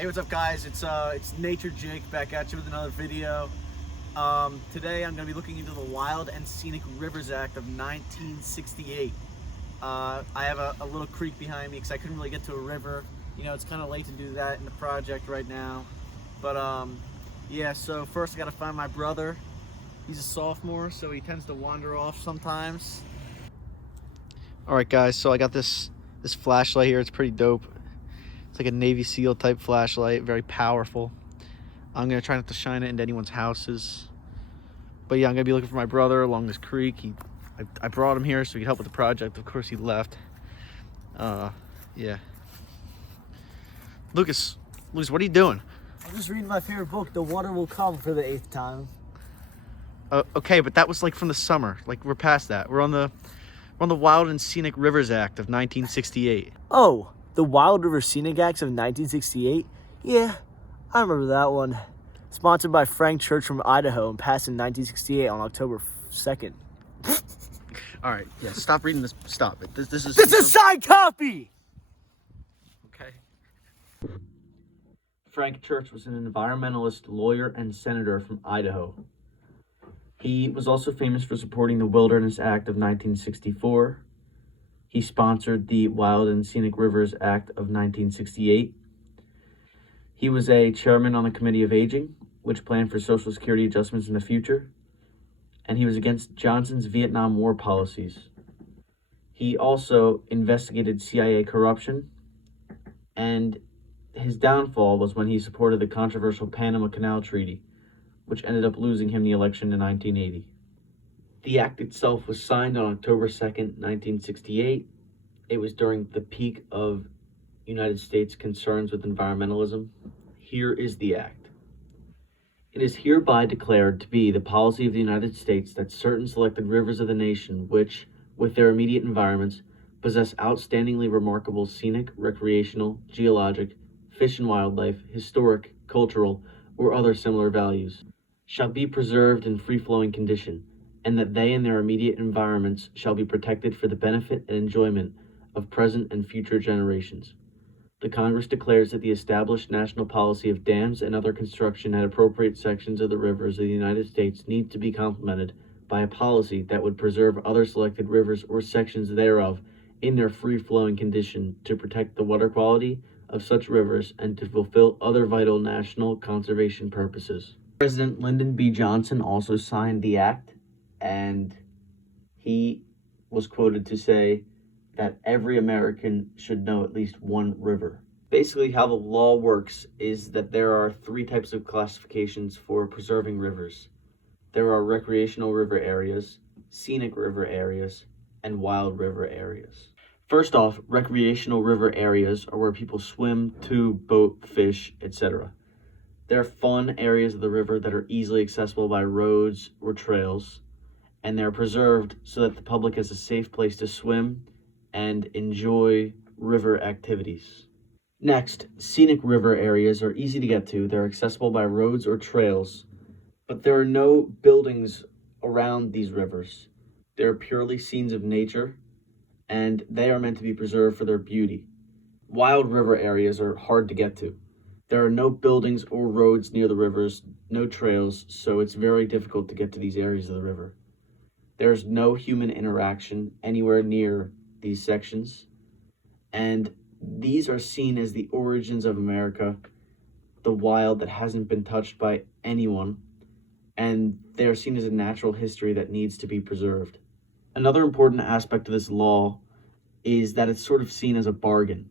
Hey, what's up, guys? It's Nature Jake back at you with another video. Today I'm going to be looking into the Wild and Scenic Rivers Act of 1968. I have a little creek behind me because I couldn't really get to a river. You know, it's kind of late to do that in the project right now. But yeah, so first I got to find my brother. He's a sophomore, so he tends to wander off sometimes. All right, guys, so I got this flashlight here. It's pretty dope. It's like a Navy SEAL type flashlight, very powerful. I'm gonna try not to shine it into anyone's houses. But yeah, I'm gonna be looking for my brother along this creek. I brought him here so he could help with the project. Of course, he left. Yeah. Lucas, what are you doing? I'm just reading my favorite book, The Water Will Come, for the 8th time. Okay, but that was like from the summer. Like, we're past that. We're on the Wild and Scenic Rivers Act of 1968. Oh, the Wild River Scenic Acts of 1968? Yeah, I remember that one. Sponsored by Frank Church from Idaho and passed in 1968 on October 2nd. All right, yeah, stop reading this. Stop it. This is a signed copy! Okay. Frank Church was an environmentalist, lawyer, and senator from Idaho. He was also famous for supporting the Wilderness Act of 1964. He sponsored the Wild and Scenic Rivers Act of 1968. He was a chairman on the Committee of Aging, which planned for Social Security adjustments in the future. And he was against Johnson's Vietnam War policies. He also investigated CIA corruption, and his downfall was when he supported the controversial Panama Canal Treaty, which ended up losing him the election in 1980. The act itself was signed on October 2nd, 1968. It was during the peak of United States concerns with environmentalism. Here is the act. It is hereby declared to be the policy of the United States that certain selected rivers of the nation which, with their immediate environments, possess outstandingly remarkable scenic, recreational, geologic, fish and wildlife, historic, cultural, or other similar values, shall be preserved in free-flowing condition, and that they and their immediate environments shall be protected for the benefit and enjoyment of present and future generations. The Congress declares that the established national policy of dams and other construction at appropriate sections of the rivers of the United States need to be complemented by a policy that would preserve other selected rivers or sections thereof in their free-flowing condition to protect the water quality of such rivers and to fulfill other vital national conservation purposes. President Lyndon B. Johnson also signed the act, and he was quoted to say that every American should know at least one river. Basically, how the law works is that there are 3 types of classifications for preserving rivers. There are recreational river areas, scenic river areas, and wild river areas. First off, recreational river areas are where people swim, tube, boat, fish, etc. They're fun areas of the river that are easily accessible by roads or trails, and they're preserved so that the public has a safe place to swim and enjoy river activities. Next, scenic river areas are easy to get to. They're accessible by roads or trails, but there are no buildings around these rivers. They're purely scenes of nature, and they are meant to be preserved for their beauty. Wild river areas are hard to get to. There are no buildings or roads near the rivers, no trails, so it's very difficult to get to these areas of the river. There's no human interaction anywhere near these sections, and these are seen as the origins of America, the wild that hasn't been touched by anyone, and they are seen as a natural history that needs to be preserved. Another important aspect of this law is that it's sort of seen as a bargain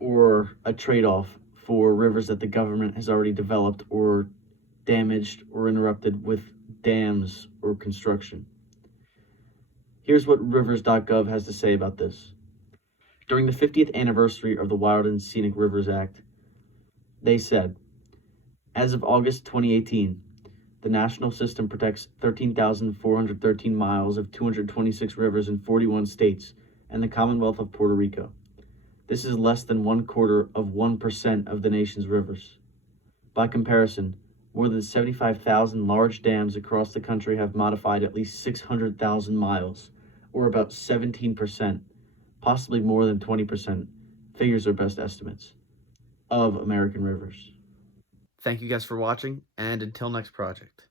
or a trade-off for rivers that the government has already developed or damaged or interrupted with dams or construction. Here's what rivers.gov has to say about this. During the 50th anniversary of the Wild and Scenic Rivers Act, they said, as of August 2018, the national system protects 13,413 miles of 226 rivers in 41 states and the Commonwealth of Puerto Rico. This is less than 1/4% of the nation's rivers. By comparison, more than 75,000 large dams across the country have modified at least 600,000 miles, or about 17%, possibly more than 20%. Figures are best estimates. of American rivers. Thank you guys for watching, and until next project.